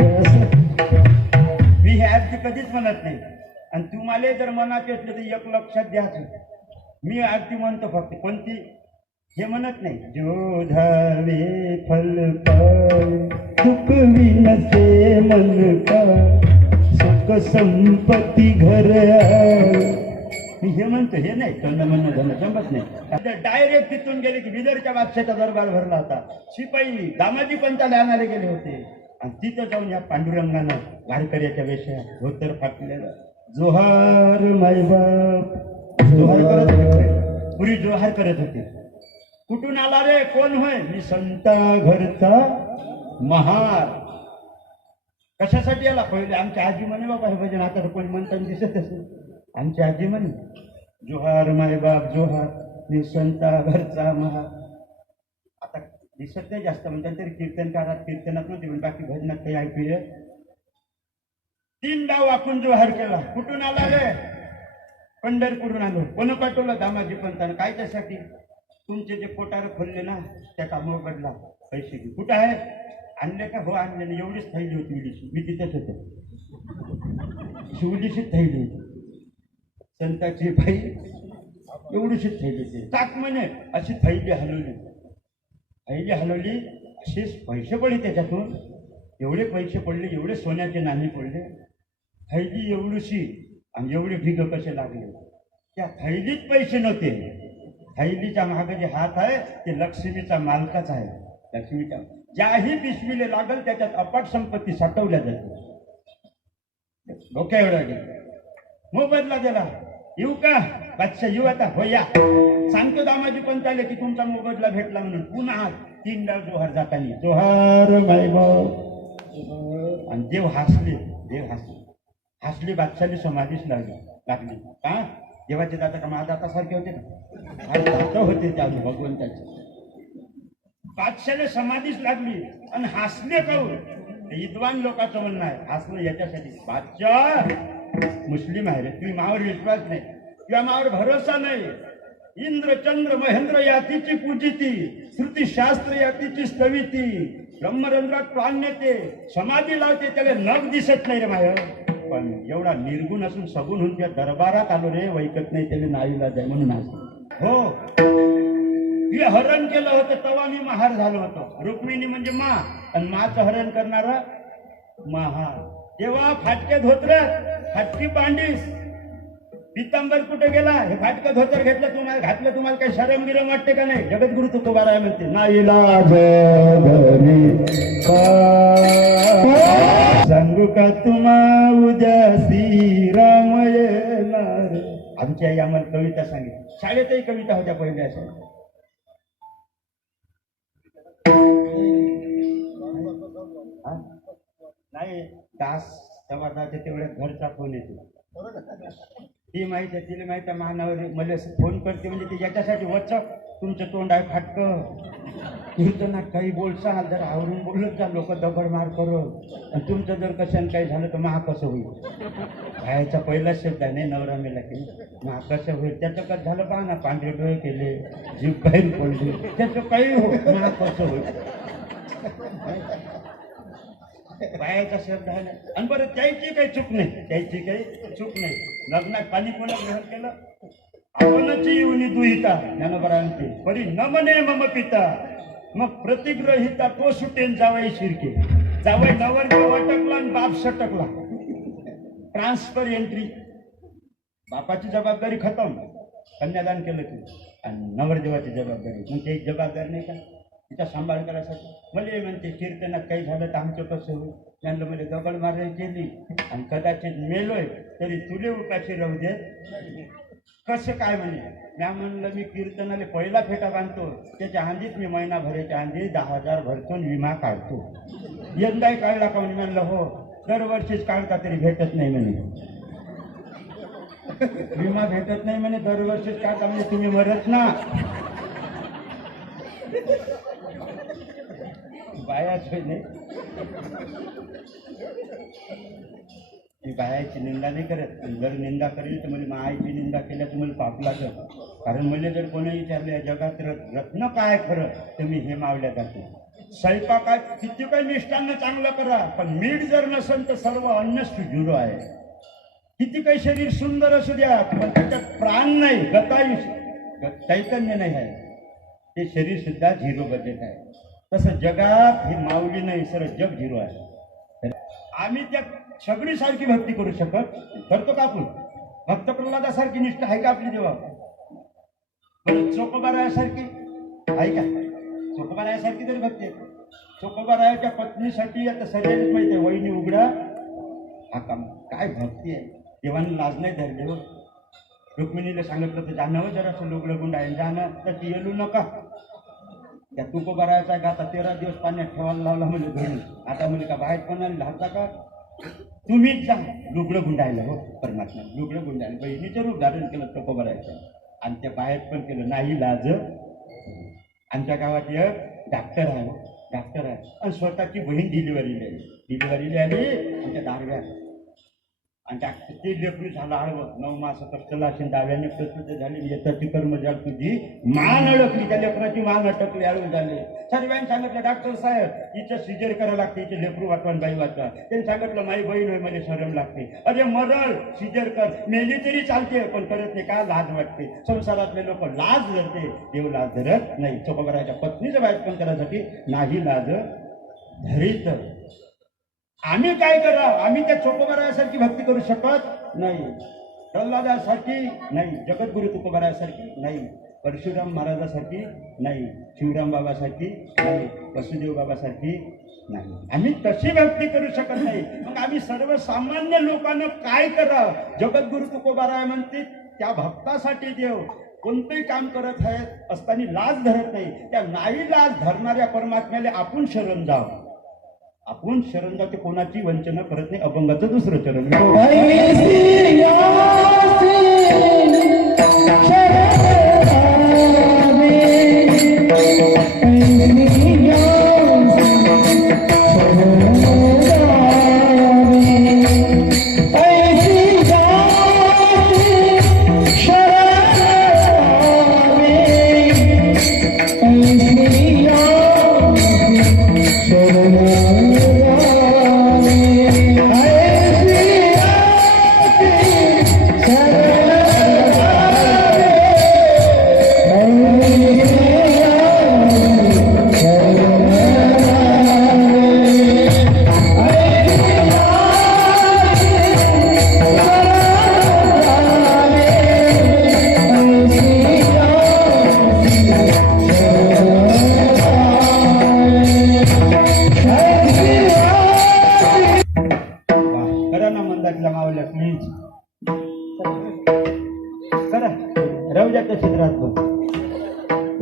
मी ही आरती कधीच म्हणत नाही, आणि तुम्हाला जर मनाचे असले तर एक लक्षात द्यायचं, मी आरती म्हणतो फक्त, कोणती हे म्हणत नाही. जो धावे फल पाय सुख विनसे मन का, सुख संपत्ती घर आए. मी हे म्हणतो, हे नाही तन मन धन जमत नाही. डायरेक्ट तिथून गेले की बिदरच्या बादशाचा दरबार भरला होता, शिपाई दामाजी पंताला आणायला गेले होते, आणि तिथं जाऊन या पांडुरंगानं वारकऱ्याच्या वेशात धोतर फाटलेलं जोहार मायबाप, जोहार करत होते, पुरी जोहार करत होते. कुठून आला रे, कोण होय? मी संता घरचा महार. कशासाठी आला? पहिले आमच्या आजी म्हणे बाबा हे भजन, आता कोणी म्हणताना दिसत असेल, आमची आजी म्हणे जोहार मायबाप जोहार, मी संता घरचा महार. आता दिसत नाही जास्त म्हणतात, तरी कीर्तनकारात कीर्तनात नव्हते, पण बाकी भजनात काही ऐकूया. 3 डाव आपण जोहार केला. कुठून आला रे? पंढरपूरून आलो. कोण पाठवलं? दामाजी पंतानं. काय त्यासाठी? तुमचे जे पोटार खोलले ना त्याचा मोबदला पैसे घे. कुठं आहे? आणले का? हो आणले ना. एवढीच थैली होती उडीशी, मी तिथेच होतो. शिवलीशीच थैली होती, संताची बाई एवढीशीच थैली होती. टाक म्हणे, अशी थैली हलवली, थैली हलवली, असेच पैसे पडले त्याच्यातून, एवढे पैसे पडले, एवढे सोन्याचे नाणे पडले, थैली एवढीशी, आणि एवढे ढिग कसे लागले. त्या थैलीत पैसे नव्हते, थैलीच्या मागे जे हात आहे ते लक्ष्मीचा मालकाच आहे. लक्ष्मीचा ज्याही पिशवीले लागल त्याच्यात अपाट संपत्ती साठवल्या जाते. डोक्या एवढा गेला, मोबदला दिला. येऊ का बादशाह? येऊ आता. हो या. सांगतो दामाजी पंताले की तुमचा मोबदला भेटला म्हणून. पुन्हा 3 डाव जोहार जाताना जोहार मायबाप. आणि देव हसले, देव हसले, हसली. बादशाहली समाधीच लागली. का? देवाचे दाता का माझा दातासारखे होते ना, दात होते त्या भगवंताचे. बादशाहला समाधीच लागली आणि हसले काऊन? विद्वान लोकांचं म्हणणं आहे हसलं याच्यासाठी, बादशाह मुस्लिम आहे रे, तुम्ही मावर विश्वास नाही किंवा मावर भरोसा नाही. इंद्र चंद्र महेंद्र यातीची पूजिती, श्रुती शास्त्र यातीची स्तविती, ब्रह्मरंध्रात प्राण नेते, समाधी लावते, त्याला नग दिसत नाही रे माय. पण एवढा निर्गुण असून सगुण होऊन त्या दरबारात आलो रे, वैकत नाही त्याला नावीला जाय म्हणून हसलो. हो, हे हरण केलं होतं तेव्हा मी महार झालो होतो. रुक्मिणी म्हणजे मा, आणि माचं हरण करणारा महार. तेव्हा फाटके धोत्र, फाटकी पांडीस, पितांबर कुठे गेला? हे फाटकं धोतर घेतलं तुम्हाला, घातलं तुम्हाला काही शरम गिरम वाटते का नाही? जगद्गुरु तुकोबाराय म्हणते ना इलाज सांगू का तुम्हा उद्या श्रीराम येणार. आमची आई आम्हाला कविता सांगितली, शाळेतही कविता होत्या पहिल्या अशा. नाही, दास सवादाच्या तेवढ्या घरचा फोन येतो, ती माहिती आहे, तिला माहिती आहे. महानावर मला फोन करते म्हणजे ती याच्यासाठी वचक तुमचं तोंड आहे फाटकं. कीर्तनात काही बोलसाल जर आवरून बोलत जा लोक दगडमार करून आणि तुमचं जर कशाने काही झालं तर महा कसं होईल बायाचा पहिलाच शब्द आहे नाही नवरा मेला की महा कसं होईल त्याचं कसं झालं पहा ना पांढरे डोळे केले जीव बाहेर पडली त्याचं काही हो महा कसं होईल बायाचा शब्द आहे ना आणि बरं त्याची काही चूक नाही त्याची काही चूक नाही लग्नात पाणी कोणा ग्रहण केलं आपणच येऊन दुहिता ज्ञानोबा आणते परी न म्हणे मम पिता मग प्रतिग्रहिता तो सुटेन जावई शिरके जावई नवर अटकला आणि बाप सटकला ट्रान्सफर एंट्री बापाची जबाबदारी खतम कन्यादान केलं की आणि नवरदेवाची जबाबदारी मग ते जबाबदारी नाही का तिचा सांभाळ करायसाठी मला म्हणते कीर्तनात काही झालं तर आमचं कसं होईल त्यांना म्हणजे दगड मारायला केली आणि कदाचित मेलोय तरी तुले उपाशी राहू दे कसं काय म्हणे म्या म्हणलं मी कीर्तनाला पहिला फेटा बांधतो त्याच्या आंधीच मी महिनाभराच्या आंधी 10,000 भरतो विमा काढतो यंदाही काढला का म्हणे म्हणलं हो दरवर्षीच काढता तरी भेटत नाही म्हणे विमा भेटत नाही म्हणे दरवर्षीच काढता म्हणजे तुम्ही मरत ना बायाच नाही मी बायाची निंदा नाही करत जर निंदा करेल तर म्हणजे आईची निंदा केल्या तर मला पाप लागत कारण मला जर कोणी विचारले जगात रत्न काय खरं तर मी हे मावल्या जातो स्वयंपाकात किती काही मिष्टांना चांगलं करा पण मीठ जर नसेल तर सर्व अन्न झिरो आहे किती काही शरीर सुंदर असू द्या पण त्याच्यात प्राण नाही गतायुष्य चैतन्य नाही आहे ते शरीर सुद्धा झिरो बजेट आहे तसं जगात ही माऊली नाही सर जग झिरो आहे आम्ही त्या सगळी सारखी भक्ती करू शकत करतो का आपण भक्त प्रल्हादासारखी निष्ठा आहे का आपली देवा चोकोबारायासारखी आहे का चोकोबारायासारखी तरी भक्ती आहे चोकोबारायाच्या पत्नीसाठी आता सगळ्यांनीच माहिती आहे वहिनी उघडा हा काम काय भक्ती आहे देवाने लाज नाही धरले हो रुक्मिणीला सांगितलं तर जाणं जरासं लुगडं गुंड आहे जाणं तर ती येलू नका त्या तुकोबारायाचा गाता 13 दिवस पाण्यात ठेवायला लावला म्हणजे घरी आता म्हणजे का बाहेर कोणाला लावता का तुम्हीच जा लुगडं गुंडायला हो परमात्मा लुगडं गुंडायला बहिणीचं रूप धारण केलं तुकोबारायचं आणि त्या बाहेर पण केलं नाही लाज आमच्या गावात एक डॉक्टर आहे आणि स्वतःची बहीण डिलिव्हरीला आली आमच्या दारव्या आणि ते लेकरू झालं आळवं 9 मास कष्टला असेल डाव्याने प्रस्तुत झाली याची कर्मजाल तुझी मान अडकली त्या लेकराची मान अटकली आळू झाले सर्वांनी सांगितलं डॉक्टर साहेब हिचं सिजर करायला लागते हिचे लेकरू वाचवा बाई वाचवा त्यांनी सांगितलं माझी बहीण होय मला शरम लागते अरे मरळ सिजर कर मेली तरी चालते पण करत नाही का लाज वाटते संसारातले लोक लाज धरते देव लाज धरत नाही चोकोबाराच्या पत्नीचं वाचपण करायसाठी नाही लाज धरीत आम्ही काय करा आम्ही त्या चोकोबारायासारखी भक्ती करू शकत नाही प्रल्हादासारखी नाही जगद्गुरु तुकोबारायासारखी नाही परशुराम महाराजासारखी नाही शिवराम बाबासारखी नाही वसुदेव बाबासारखी नाही आम्ही तशी भक्ती करू शकत नाही मग आम्ही सर्वसामान्य लोकांना काय करा जगद्गुरु तुकोबाराय म्हणते त्या भक्तासाठी देव कोणतंही काम करत आहेत असताना लाज धरत नाही त्या नाही लाज धरणाऱ्या परमात्म्याला आपण शरण जावं आपण शरण जाते कोणाची वंचना करत नाही अभंगाचं दुसरं चरण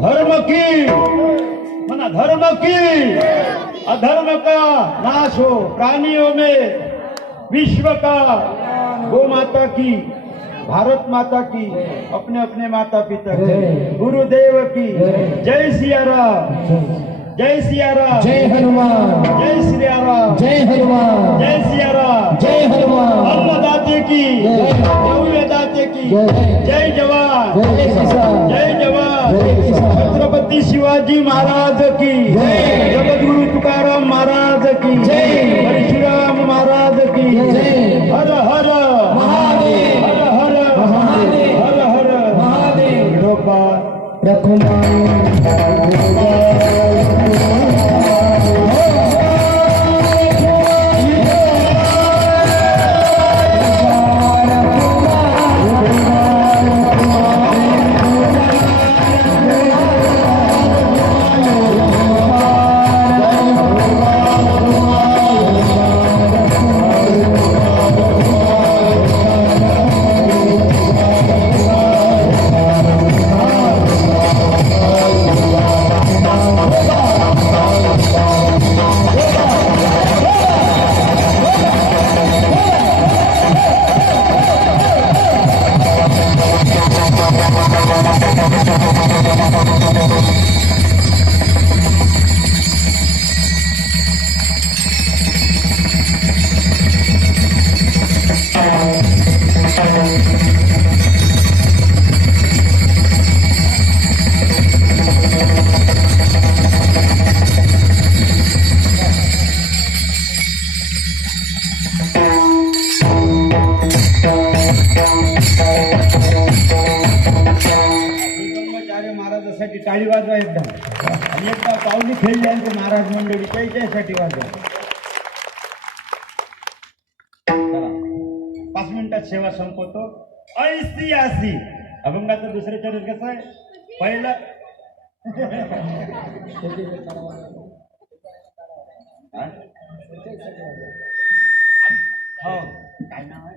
धर्म की मना धर्म की अधर्म का नाश हो प्राणियों में विश्व का गो माता की भारत माता की अपने अपने माता पिता गुरुदेव की जय सिया राम। जय सियाराम जय हनुमान जय श्रीराम जय हनुमान जय सियाराम जय हनुमान अन्नदाते की द्रव्यदाते की जय जय जवान जय किसान जय जवान जय किसान छत्रपती शिवाजी महाराज की जय जगद्गुरु तुकाराम महाराज की जय परशुराम महाराज की जय हर हर महादेव हर हर महादेव हर हर महादेव विठोबा महाराजासाठी टाळी वाजवा एकदा आणि एकदा पावली खेळली आणि ते महाराज मंडळी त्याच्यासाठी वाजवा. चला 5 मिनिटात सेवा संपवतो. ऐसी आसी अभंगाचं दुसरे चरण कसं आहे? पहिलं हो काय नाव आहे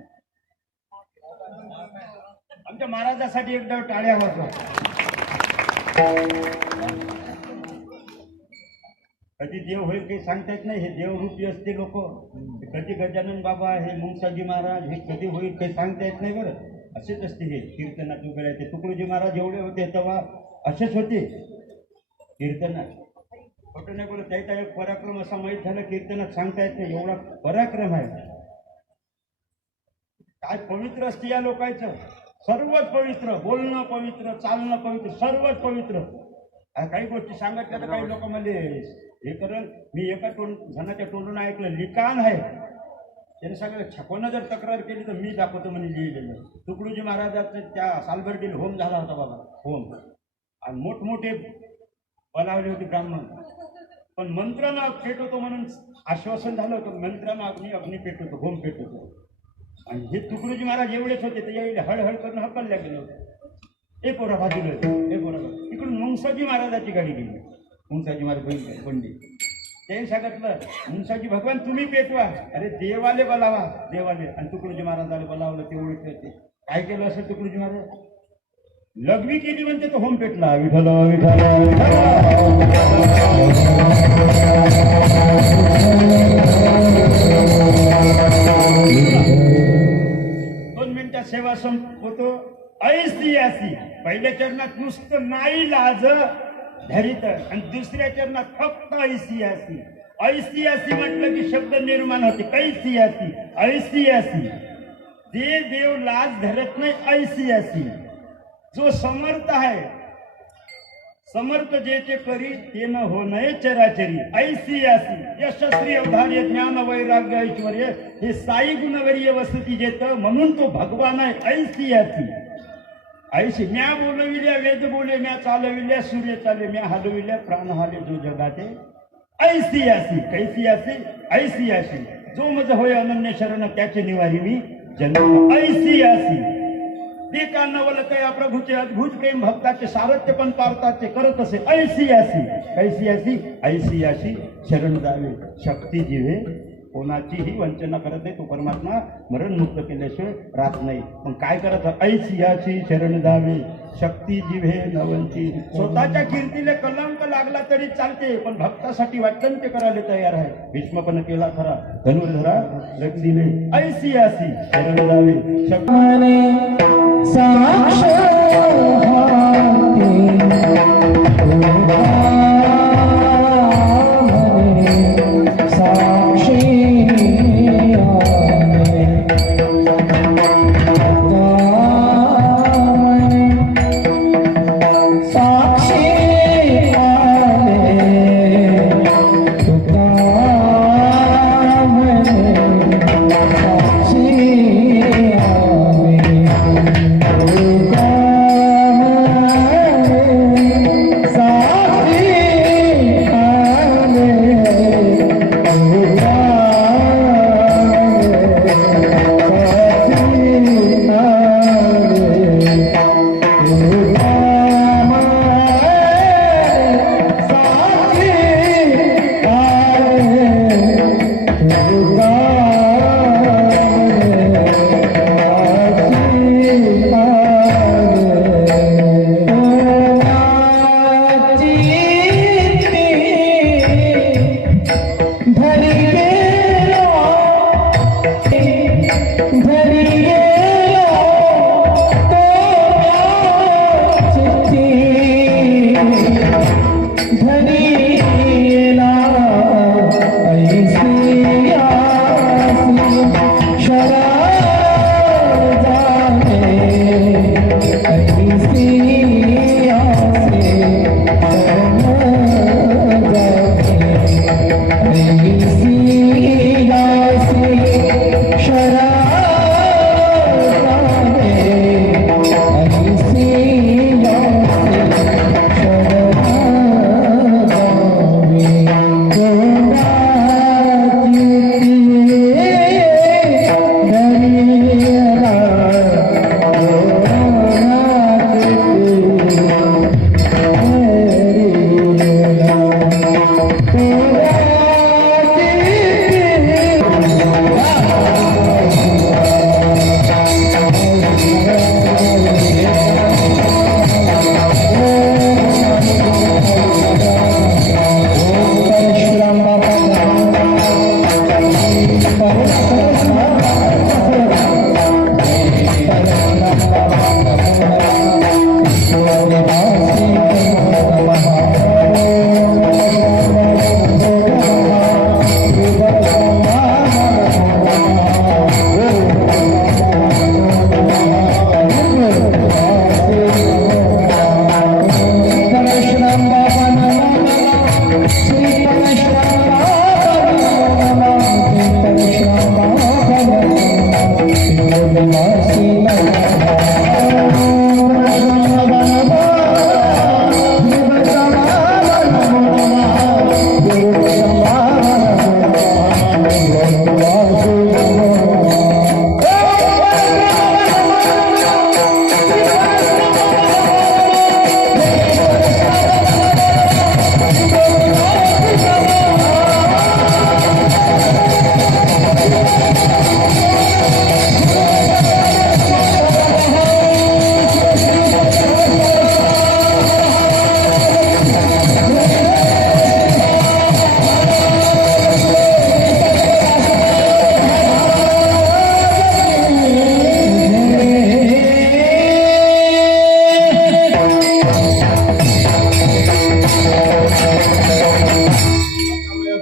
आमच्या महाराजासाठी एकदा टाळ्या वाजवा. कधी देव होईल काही सांगता येत नाही. हे देवरूपी असते लोक. कधी गजानन बाबा हे मुंगसाजी महाराज हे कधी होईल काही सांगता येत नाही. बरं असेच असते हे कीर्तनात उभे राहते. तुकडोजी महाराज एवढे होते तेव्हा असेच होते कीर्तनात. खोटं नाही बोलत. त्याचा एक पराक्रम असा माहीत झाला कीर्तनात सांगता येत नाही एवढा पराक्रम आहे. काय पवित्र असते या लोकांचं. सर्वच पवित्र. बोलणं पवित्र, चालणं पवित्र, सर्वच पवित्र. काही गोष्टी सांगितल्या तर काही लोक म्हणजे हे करल. मी एका जणाच्या तोंडून ऐकलं लिखाण आहे त्याने सांगितलं छापनं जर तक्रार केली तर मी दाखवतो म्हणे लिहिलेलं. तुकडोजी महाराजाचं त्या सालबर्डीला होम झाला होता बाबा होम आणि मोठमोठे बोलावले होते ब्राह्मण. पण मंत्रानं पेटवतो म्हणून आश्वासन झालं होतं. मंत्रानं अग्नी पेटवतो होम पेटवतो. आणि हे तुकडोजी महाराज एवढेच होते तर यावेळी हळहळ करणं हकलल्या गेलं होतं. हे पोरा बाजूला हे पोरा इकडून मुंगसाजी महाराजाची गाडी गेली. मुंगसाजी महाराज पंडित त्यांनी सांगितलं मुंगसाजी भगवान तुम्ही पेटवा. अरे देवाले बोलावा देवाले. आणि तुकडोजी महाराजाला बोलावलं तेवढेच होते. काय केलं असं तुकडोजी महाराज? लघवी केली म्हणते तो होम पेटला. विठ्ठल विठ्ठल सेवा संपवतो. ऐसी आसी पहिल्या चरणात नुसतं नाही लाज धरित आणि दुसऱ्या चरणात फक्त ऐसी आसी. ऐसी आसी म्हटलं की शब्द निर्माण होते. कैसी आसी ऐसी आसी. जे देव लाज धरत नाही ऐसी आसी. जो समर्थ आहे समर्थ जेचे करी ते न हो नये चराचरी. ऐसी आसी यशस्वी अवधार्य ज्ञान वैराग्य ऐश्वर्य हे साई गुणवर्य वसती जेत म्हणून तो भगवान आहे. ऐसी आसी ऐशी म्या बोलविल्या वेद बोले म्या चालविल्या सूर्य चाले म्या हलविल्या प्राण हाले जो जगाते. ऐसी आसी कैसी आसी ऐसी आसी. जो मज होय अनन्य शरण त्याचे निवारी मी जन्म. ऐसी आसी ते का नवल त्या प्रभूचे अद्भुत प्रेम भक्ताचे सारथ्य पण पारताचे करत असे. ऐसी आसी कैसी आसी ऐसी आसी शरण जावे शक्ती जिवे. कोणाचीही वंचना करत नाही. तो परमात्मा मरणमुक्त केल्याशिवाय राहत नाही. पण काय करत? ऐसी आसी शरण जावे शक्ती जिवे नवंची. स्वतःच्या कीर्तीला कलंक लागला तरी चालते पण भक्तासाठी वाटतं ते करायला तयार आहे. भीष्म पण केला खरा धनुर्धरा रक्तीने. ऐसी आसी शरण जावे शक्ती साक्ष हाती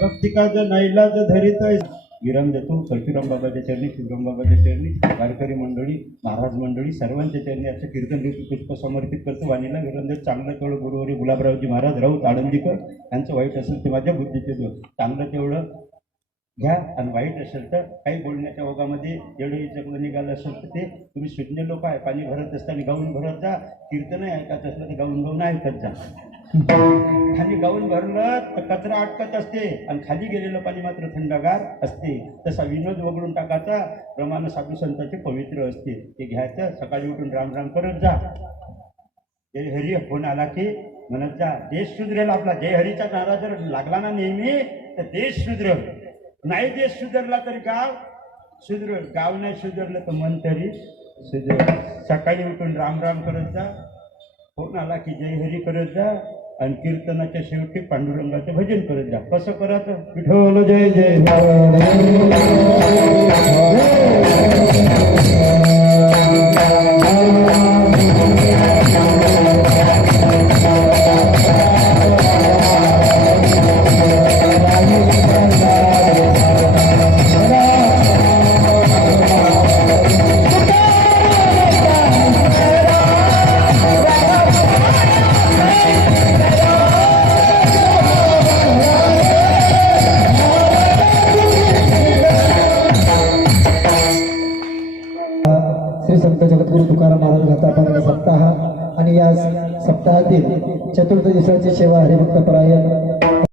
भक्तिकाचा नाईलाज धरीत विराम देतो परशुराम बाबाच्या चरणी, शिवराम बाबाच्या चरणी, वारकरी मंडळी, महाराज मंडळी सर्वांच्या चरणी असं कीर्तन पुष्प समर्पित करतो. वाणीला विराम देत. चांगलं तेवढं गुरुवारी गुलाबरावजी महाराज राऊत आळंदीकर यांचं वाईट असेल ते माझ्या बुद्धीचे दोष, चांगलं तेवढं घ्या आणि वाईट असेल तर काही बोलण्याच्या ओघामध्ये जेवढं याच्याकडं निघालं असेल तर ते तुम्ही सुज्ञ लोक आहे, पाणी भरत असताना गाऊन भरत जा. कीर्तन ऐकायचं असलं तर गाऊन ऐकत जा. खाली गाऊन भरलं तर कचरा अटकत असते आणि खाली गेलेलं पाणी मात्र थंडगार असते. तसा विनोद वगळून टाकायचा. प्रमाण साधू संतांचे पवित्र असते, ते घ्यायचं. सकाळी उठून राम राम करत जा. जय हरी फोन आला की म्हणत जा. देश सुधरेल आपला. जय हरीचा नारा जर लागला ना नेहमी तर देश सुधरेल. नाही देश सुधारला तरी गाव सुधरेल. गाव नाही सुधारलं तर मन तरी सुधरेल. सकाळी उठून राम राम करत जा. फोन आला की जय हरी करत जा आणि कीर्तनाच्या शेवटी पांडुरंगाचं भजन करत जा. कसं करायचं? विठ्ठल जय जय श्री संत जगद्गुरु तुकाराम महाराज गाथा सप्ताह आणि या सप्ताहातील चतुर्थ दिवसाची सेवा हरिभक्त परायण